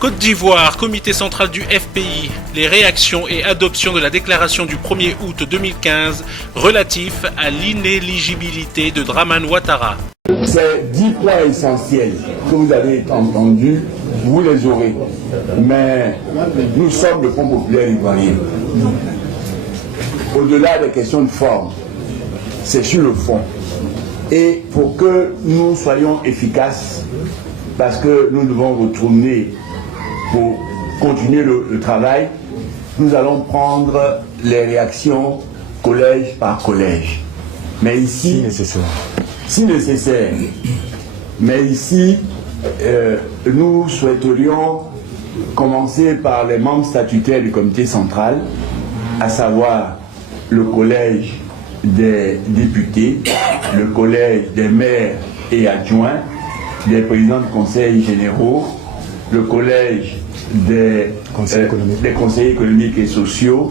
Côte d'Ivoire, comité central du FPI, les réactions et adoption de la déclaration du 1er août 2015 relatif à l'inéligibilité de Dramane Ouattara. Ces 10 points essentiels que vous avez entendus, vous les aurez. Mais nous sommes le Front populaire ivoirien. Au-delà des questions de forme, c'est sur le fond. Et pour que nous soyons efficaces, parce que nous devons retourner pour continuer le travail, nous allons prendre les réactions collège par collège. Mais ici, si nécessaire. Mais ici, nous souhaiterions commencer par les membres statutaires du comité central, à savoir le collège des députés, le collège des maires et adjoints, des présidents de conseils généraux, le collège des conseillers économiques et sociaux,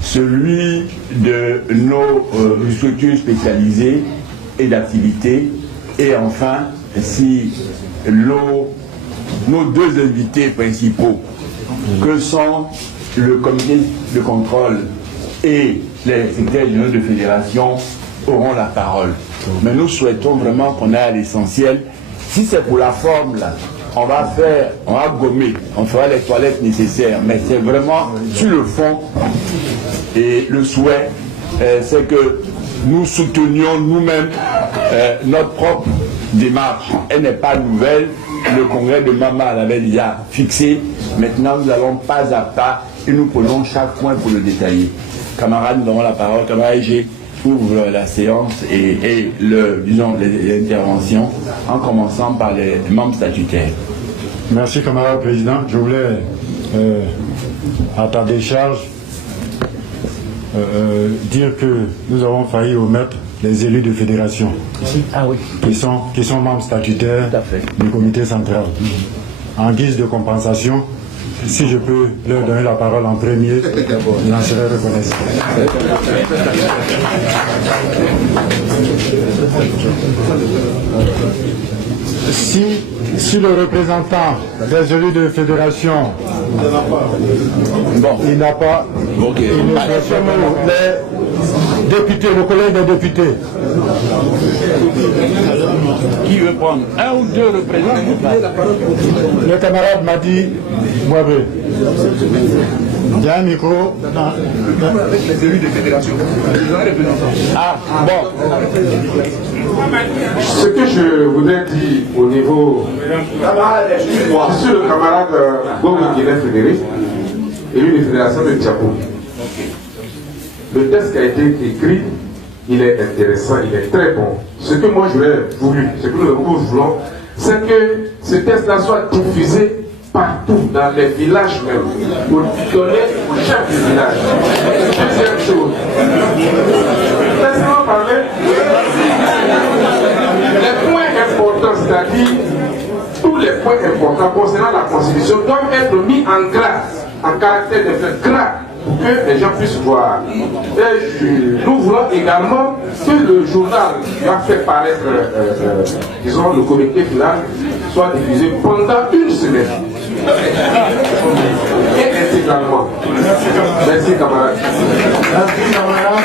celui de nos structures spécialisées et d'activités, et enfin, si nos deux invités principaux, que sont le comité de contrôle et les secrétaires généraux de fédération, auront la parole. Mais nous souhaitons vraiment qu'on aille à l'essentiel. Si c'est pour la forme, là, on va gommer, on fera les toilettes nécessaires, mais c'est vraiment sur le fond. Et le souhait, c'est que nous soutenions nous-mêmes notre propre démarche. Elle n'est pas nouvelle. Le congrès de Mama l'avait déjà fixé. Maintenant, nous allons pas à pas et nous prenons chaque point pour le détailler. Camarades, nous avons la parole. Camarades, j'ouvre la séance et les interventions en commençant par les membres statutaires. Merci, camarade président. Je voulais, à ta décharge, dire que nous avons failli omettre les élus de fédération qui sont membres statutaires du comité central. En guise de compensation, si je peux leur donner la parole en premier, j'en serai reconnaissant. Si le représentant des élus de fédération, il n'a pas, les députés, vos collègues des députés. Qui veut prendre un ou deux représentants? Le camarade m'a dit, Mouabé, il y a un micro. Avec les élus des fédérations. Ah, bon. Ce que je voudrais dire au niveau sur le camarade Gogo Guilhem Frédéric, élu de fédération de Tchapou. Le texte qui a été écrit, il est intéressant, il est très bon. Ce que moi j'aurais voulu, ce que nous voulons, c'est que ce texte-là soit diffusé partout, dans les villages même, pour donner au chef du village. Deuxième chose, laissez-moi parler les points importants, c'est-à-dire tous les points importants concernant la Constitution doivent être mis en grâce, en caractère de fait grave, pour que les gens puissent voir. Et nous voulons également que le journal qui a fait paraître, disons, le comité final soit diffusé pendant une semaine. Et intégralement. Merci camarade. Merci camarade.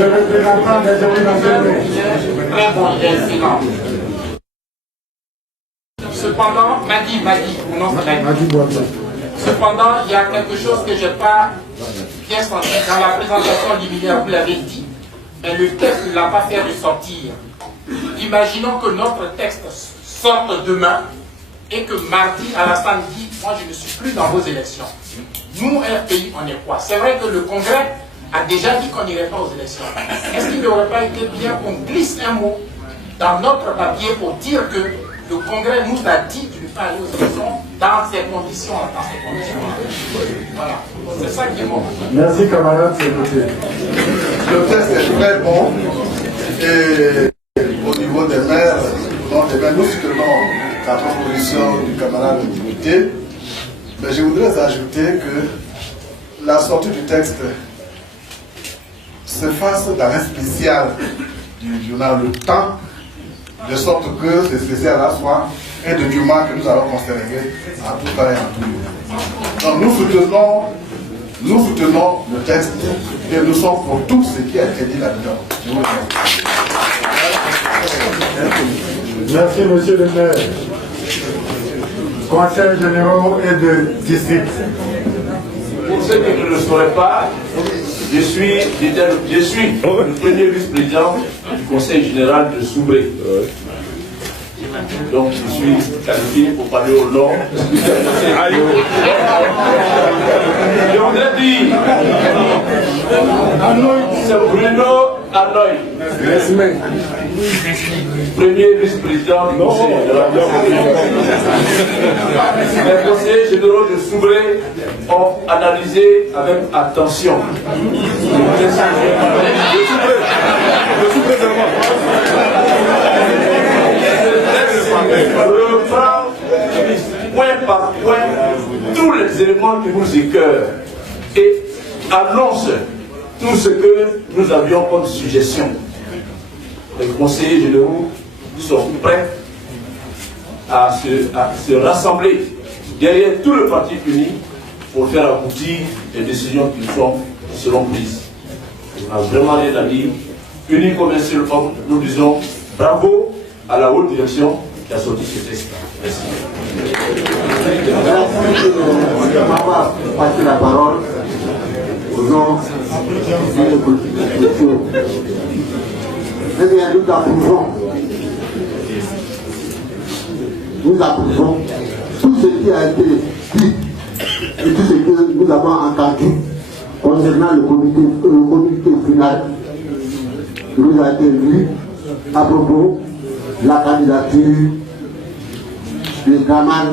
Le représentant des élus nationaux. Cependant, cependant, il y a quelque chose que je n'ai pas bien senti dans la présentation liminaire, vous l'avez dit, mais le texte ne l'a pas fait ressortir. Imaginons que notre texte sorte demain et que mardi, Alassane dit, moi je ne suis plus dans vos élections. Nous, RPI, on est quoi? C'est vrai que le Congrès a déjà dit qu'on n'irait pas aux élections. Est-ce qu'il n'aurait pas été bien qu'on glisse un mot dans notre papier pour dire que le Congrès nous a dit de ne pas aller aux élections dans ces conditions-là, Voilà, c'est ça qui est bon. Merci camarade, c'est noté. Le texte est très bon et au niveau des maires, nous soutenons la proposition du camarade du comité, mais je voudrais ajouter que la sortie du texte se fasse dans un spécial du journal Le Temps, de sorte que ce spécial-là soit et de documents que nous allons conserver à tout temps et en tout lieu. Donc nous soutenons le texte et nous sommes pour tout ce qui a été dit là-dedans. Je vous remercie. Merci, monsieur le maire. Conseil général et de district. Pour ceux qui ne le sauraient pas, je suis le premier vice-président du conseil général de Soubré. Donc je suis qualifié pour parler au nom. Je voudrais dire, c'est Bruno Hanoï, premier vice-président du conseil général. Les conseillers généraux de Soubré ont analysé avec attention reprend point par point tous les éléments qui vous écœurent et annonce tout ce que nous avions comme suggestion. Les conseillers généraux sont prêts à se rassembler derrière tout le parti uni pour faire aboutir les décisions qui seront prises. On n'a vraiment rien à dire. Unis comme un seul homme, nous disons bravo à la haute direction qui a sorti ce texte. Merci. On va passer la parole au nom de la Constitution. Eh bien, nous approuvons tout ce qui a été dit et tout ce que nous avons entendu concernant le comité final qui nous a été lu à propos de la candidature de Draman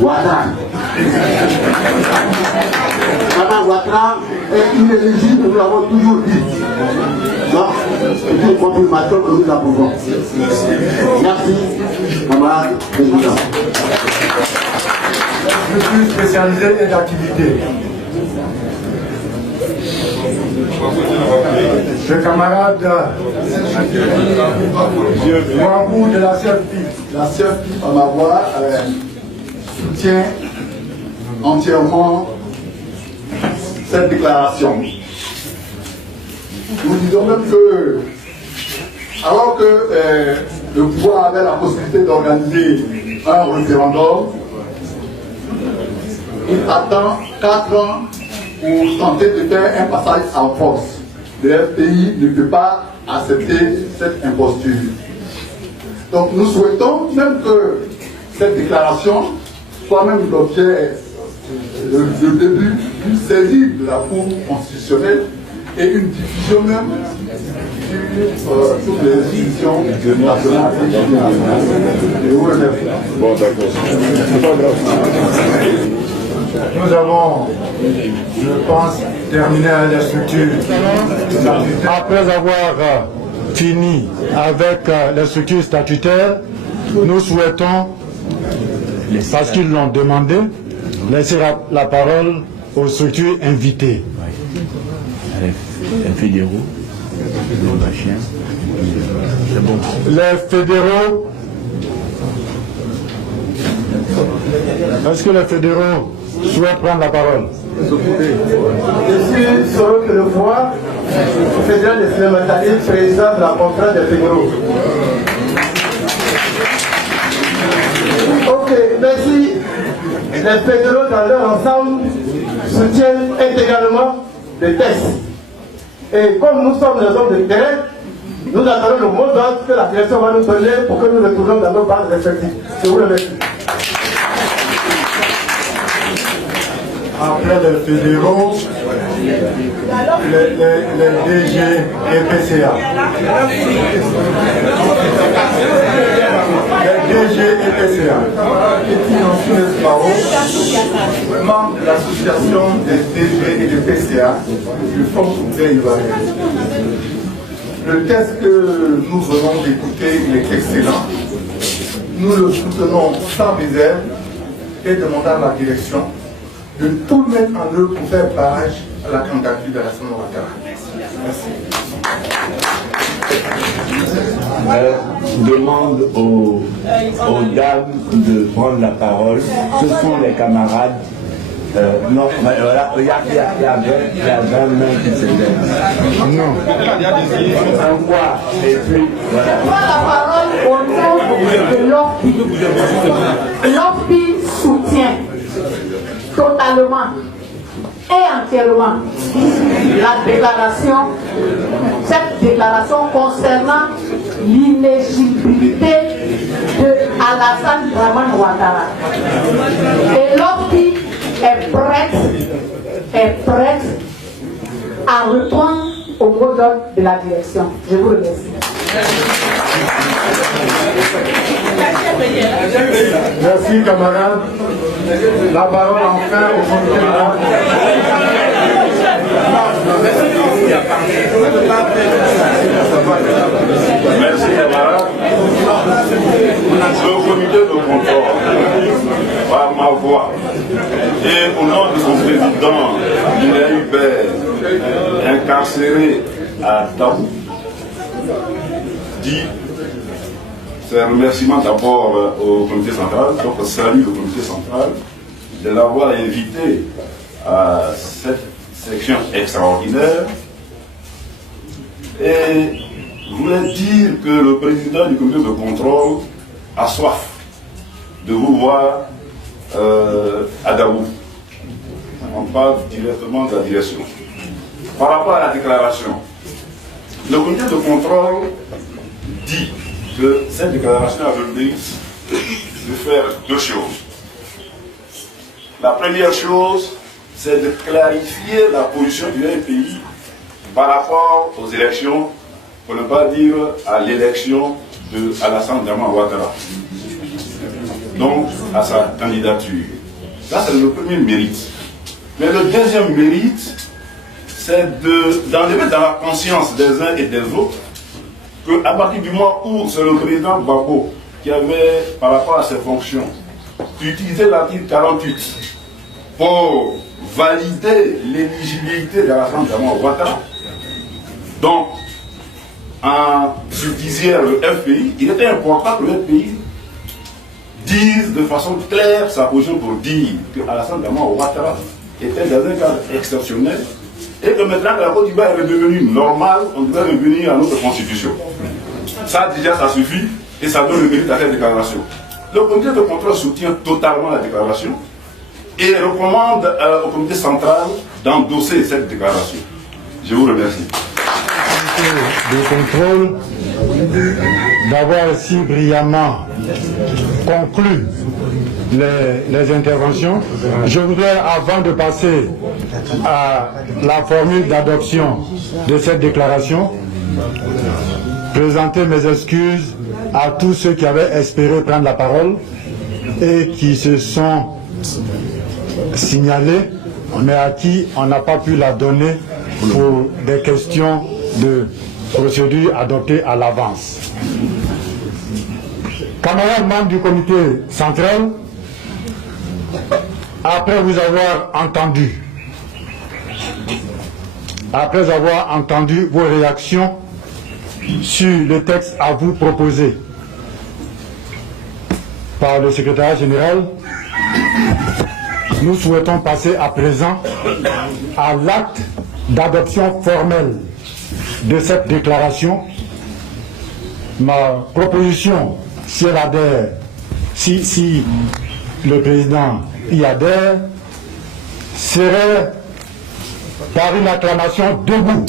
Ouattara. Draman Ouattara est inéligible, nous l'avons toujours dit. Donc, c'est une confirmation que nous approuvons. Merci, camarade président. Structure spécialisée et d'activité. Le camarade Ouangou de la CFP. La CFP, par ma voix, soutient entièrement cette déclaration. Nous disons même que, alors que le pouvoir avait la possibilité d'organiser un référendum, il attend 4 ans pour tenter de faire un passage en force. Le FPI ne peut pas accepter cette imposture. Donc nous souhaitons même que cette déclaration soit même l'objet, le début d'une saisie de la Cour constitutionnelle et une diffusion même sur toutes les institutions nationales et internationales. Je vous remercie. Bon, d'accord. C'est pas grave. Nous avons, je pense, terminé avec les structures. Après avoir fini avec les structures statutaires, nous souhaitons, parce qu'ils l'ont demandé, laisser la parole aux structures invitées. Les fédéraux, c'est bon. Les fédéraux, est-ce que les fédéraux souhaitent prendre la parole? Je suis Soro Kelofoy, fédéral des cinématalistes, président de la conférence des fédéraux. Ok, merci. Les fédéraux dans leur ensemble soutiennent intégralement le texte. Et comme nous sommes des hommes de terrain, nous attendons le mot d'ordre que la direction va nous donner pour que nous retournions dans nos bases respectives. Je vous remercie. Après les fédéraux, les DG et PCA. Les DG et PCA. Membre de l'association des DG et des PCA du Fonds souverain ivoirien. Le texte que nous venons d'écouter, il est excellent. Nous le soutenons sans réserve et demandons à la direction de tout mettre en œuvre pour faire barrage à la candidature de la Ouattara. Merci. demande aux dames de prendre la parole. Ce sont les camarades. Non, mais voilà, il y a 20 mains qui se lèvent. Non. Un voix, et puis voilà. Je prends la parole au nom de l'OFPI. L'OFPI soutient totalement et entièrement cette déclaration concernant l'inéligibilité de Alassane Dramane Ouattara. Et l'OFPI est prête à répondre au mot d'ordre de la direction. Je vous remercie. Merci camarades. La parole enfin au comité de Merci camarades. Le comité de contrôle, par ma voix, et au nom de son président, Julien Hubert, incarcéré à Tabou, dit ses remerciements d'abord au comité central, donc salut au comité central, de l'avoir invité à cette section extraordinaire. Et je voulais dire que le président du comité de contrôle a soif de vous voir à Daou. On parle directement de la direction. Par rapport à la déclaration, le comité de contrôle dit que cette déclaration a le mérite de faire deux choses. La première chose, c'est de clarifier la position du pays par rapport aux élections, pour ne pas dire à l'élection de Alassane Dramane Ouattara, donc à sa candidature. Ça, c'est le premier mérite. Mais le deuxième mérite, c'est d'enlever dans la conscience des uns et des autres qu'à partir du moment où c'est le président Gbagbo qui avait, par rapport à ses fonctions, utilisé l'article 48 pour valider l'éligibilité d'Alassane Dramane Ouattara, donc en subsidiaire le FPI, il était important que le FPI dise de façon claire sa position pour dire que Alassane Dramane Ouattara était dans un cadre exceptionnel et que maintenant que la Côte d'Ivoire est devenue normale, on doit revenir à notre constitution. Ça déjà, ça suffit et ça donne le mérite à cette déclaration. Le comité de contrôle soutient totalement la déclaration et recommande au comité central d'endosser cette déclaration. Je vous remercie. De contrôle d'avoir si brillamment conclu les interventions. Je voudrais, avant de passer à la formule d'adoption de cette déclaration, présenter mes excuses à tous ceux qui avaient espéré prendre la parole et qui se sont signalés, mais à qui on n'a pas pu la donner pour des questions de procédure adoptée à l'avance. Camarades membres du comité central, après avoir entendu vos réactions sur le texte à vous proposer par le secrétaire général, nous souhaitons passer à présent à l'acte d'adoption formelle de cette déclaration. Ma proposition, si elle adhère, si le président y adhère, serait par une acclamation debout.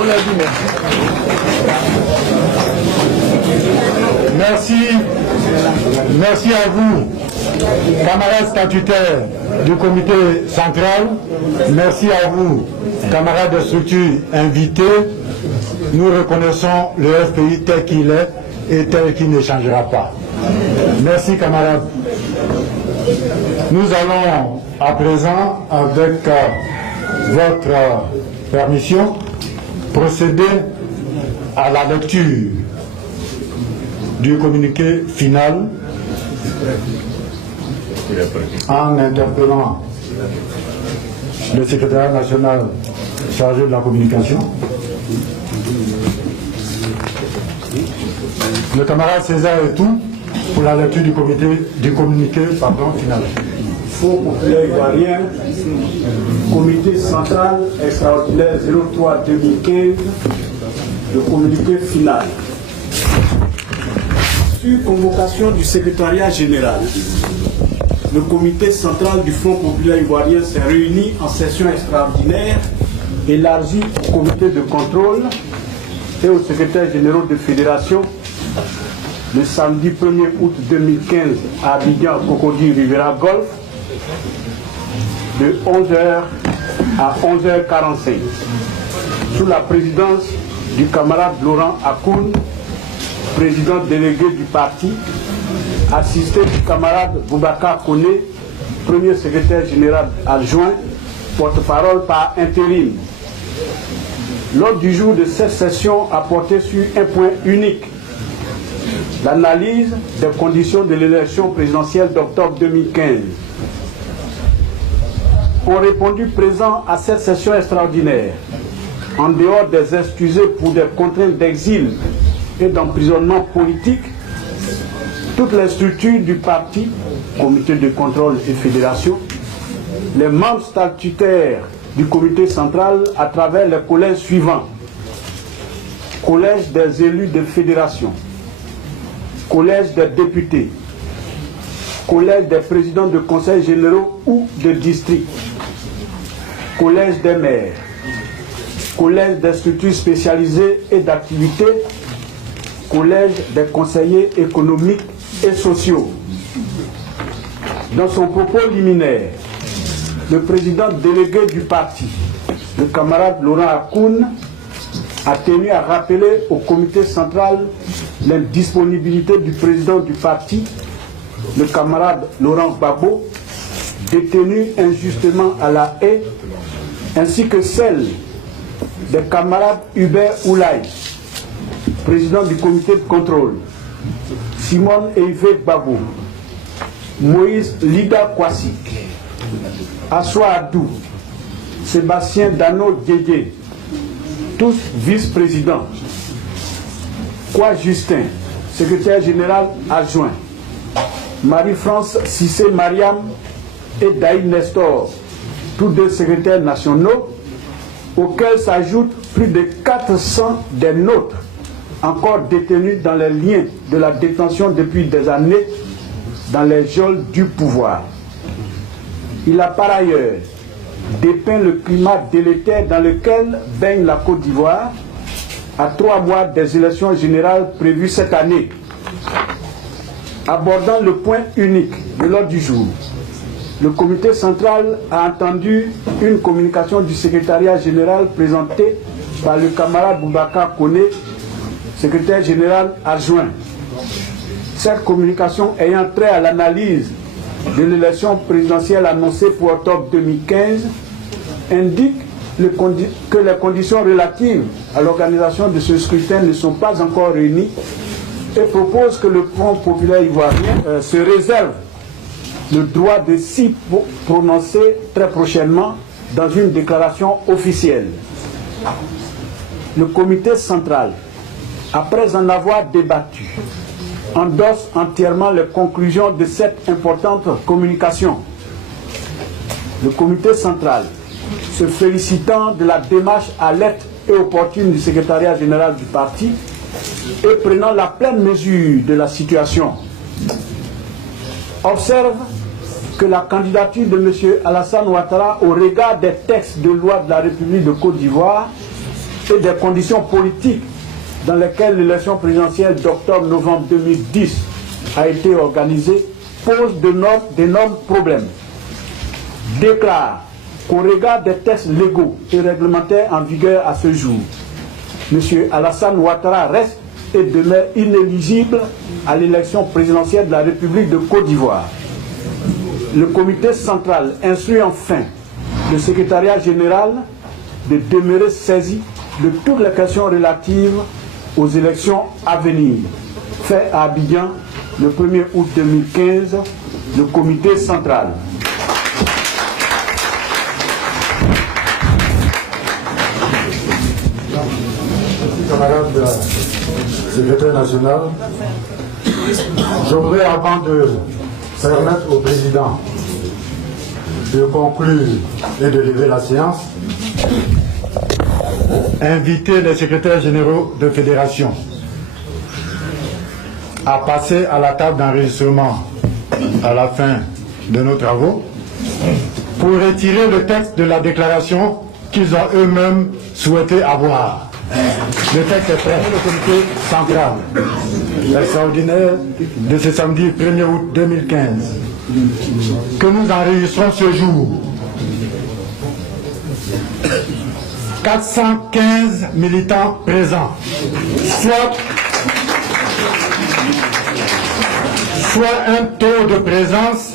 On a dit merci. Merci à vous, camarades statutaires du comité central. Merci à vous, camarades de structure invités. Nous reconnaissons le FPI tel qu'il est et tel qu'il ne changera pas. Merci, camarades. Nous allons à présent avec votre permission, procéder à la lecture du communiqué final en interpellant le secrétaire national chargé de la communication. Le camarade César est tout pour la lecture du communiqué final. Fonds populaire ivoirien, comité central extraordinaire 03-2015, le communiqué final. Sur convocation du secrétariat général, le comité central du Fonds populaire ivoirien s'est réuni en session extraordinaire élargie au comité de contrôle et aux secrétaires généraux de fédération le samedi 1er août 2015 à Abidjan, Cocody, Rivera Golf, de 11h à 11h45, sous la présidence du camarade Laurent Akoun, président délégué du parti, assisté du camarade Boubacar Koné, premier secrétaire général adjoint, porte-parole par intérim. L'ordre du jour de cette session a porté sur un point unique: l'analyse des conditions de l'élection présidentielle d'octobre 2015. Ont répondu présents à cette session extraordinaire, en dehors des excusés pour des contraintes d'exil et d'emprisonnement politique, toutes les structures du parti, comité de contrôle et fédération, les membres statutaires du comité central à travers les collèges suivants: collège des élus de fédération, collège des députés, collège des présidents de conseils généraux ou de district, collège des maires, collège des structures spécialisées et d'activités, collège des conseillers économiques et sociaux. Dans son propos liminaire, le président délégué du parti, le camarade Laurent Akoun, a tenu à rappeler au comité central l'indisponibilité du président du parti, le camarade Laurent Gbagbo, détenu injustement à la haie, ainsi que celle des camarades Hubert Oulaye, président du comité de contrôle, Simone Eivé Gbagbo, Moïse Lida Kwasi, Assoa Adou, Sébastien Dano Diédié, tous vice-présidents, Kwa Justin, secrétaire général adjoint, Marie-France Cissé Mariam et Daïd Nestor, tous deux secrétaires nationaux, auxquels s'ajoutent plus de 400 des nôtres, encore détenus dans les liens de la détention depuis des années dans les geôles du pouvoir. Il a par ailleurs dépeint le climat délétère dans lequel baigne la Côte d'Ivoire à 3 mois des élections générales prévues cette année. Abordant le point unique de l'ordre du jour, le comité central a entendu une communication du secrétariat général présentée par le camarade Boubacar Koné, secrétaire général adjoint. Cette communication ayant trait à l'analyse de l'élection présidentielle annoncée pour octobre 2015 indique que les conditions relatives à l'organisation de ce scrutin ne sont pas encore réunies et propose que le Front populaire ivoirien se réserve le droit de s'y prononcer très prochainement dans une déclaration officielle. Le comité central, après en avoir débattu, endosse entièrement les conclusions de cette importante communication. Le comité central, se félicitant de la démarche alerte et opportune du secrétariat général du parti et prenant la pleine mesure de la situation, observe que la candidature de M. Alassane Ouattara au regard des textes de loi de la République de Côte d'Ivoire et des conditions politiques dans lesquelles l'élection présidentielle d'octobre-novembre 2010 a été organisée pose d'énormes problèmes. Déclare qu'au regard des textes légaux et réglementaires en vigueur à ce jour, M. Alassane Ouattara reste et demeure inéligible à l'élection présidentielle de la République de Côte d'Ivoire. Le comité central instruit enfin le secrétariat général de demeurer saisi de toutes les questions relatives aux élections à venir. Fait à Abidjan le 1er août 2015, le comité central. Camarade secrétaire national, je voudrais, avant de permettre au président de conclure et de lever la séance, inviter les secrétaires généraux de fédération à passer à la table d'enregistrement à la fin de nos travaux pour retirer le texte de la déclaration qu'ils ont eux-mêmes souhaité avoir. Le texte est prêt. Le comité central extraordinaire de ce samedi 1er août 2015 que nous enregistrons ce jour. 415 militants présents, soit un taux de présence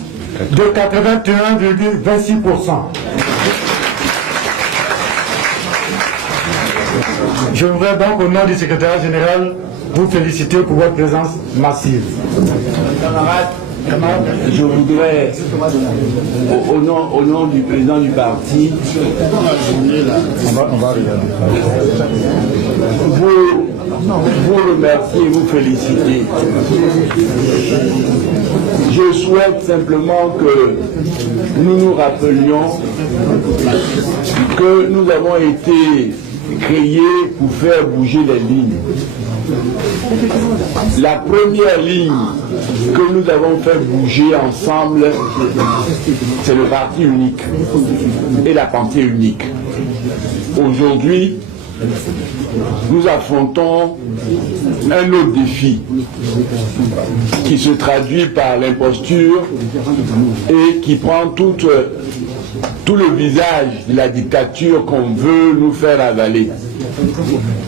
de 81,26%. Je voudrais donc, au nom du secrétaire général, vous féliciter pour votre présence massive. Camarades, je voudrais, au nom du président du parti, vous remercier et vous féliciter. Je souhaite simplement que nous nous rappelions que nous avons été créés pour faire bouger les lignes. La première ligne que nous avons fait bouger ensemble, c'est le parti unique et la pensée unique. Aujourd'hui, nous affrontons un autre défi qui se traduit par l'imposture et qui prend tout le visage de la dictature qu'on veut nous faire avaler.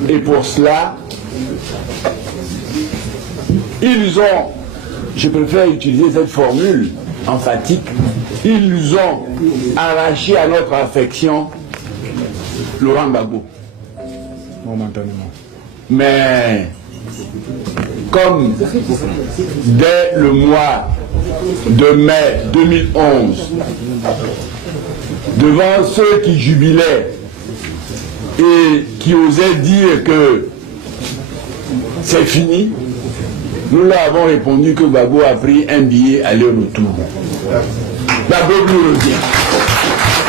Et pour cela, ils ont, je préfère utiliser cette formule emphatique, ils nous ont arraché à notre affection Laurent Gbagbo. Momentanément. Mais comme dès le mois de mai 2011, devant ceux qui jubilaient et qui osaient dire que c'est fini, nous leur avons répondu que Gbagbo a pris un billet aller-retour. Gbagbo nous revient.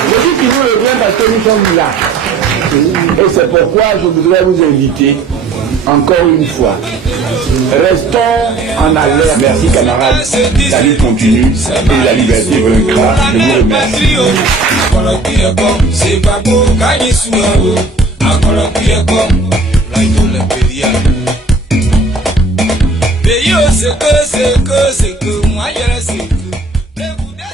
Je dis qu'il nous revient parce que nous sommes là. Et c'est pourquoi je voudrais vous inviter, encore une fois, restons en alerte. Merci camarades, la lutte continue et la liberté vaincra. Je vous remercie. C'est que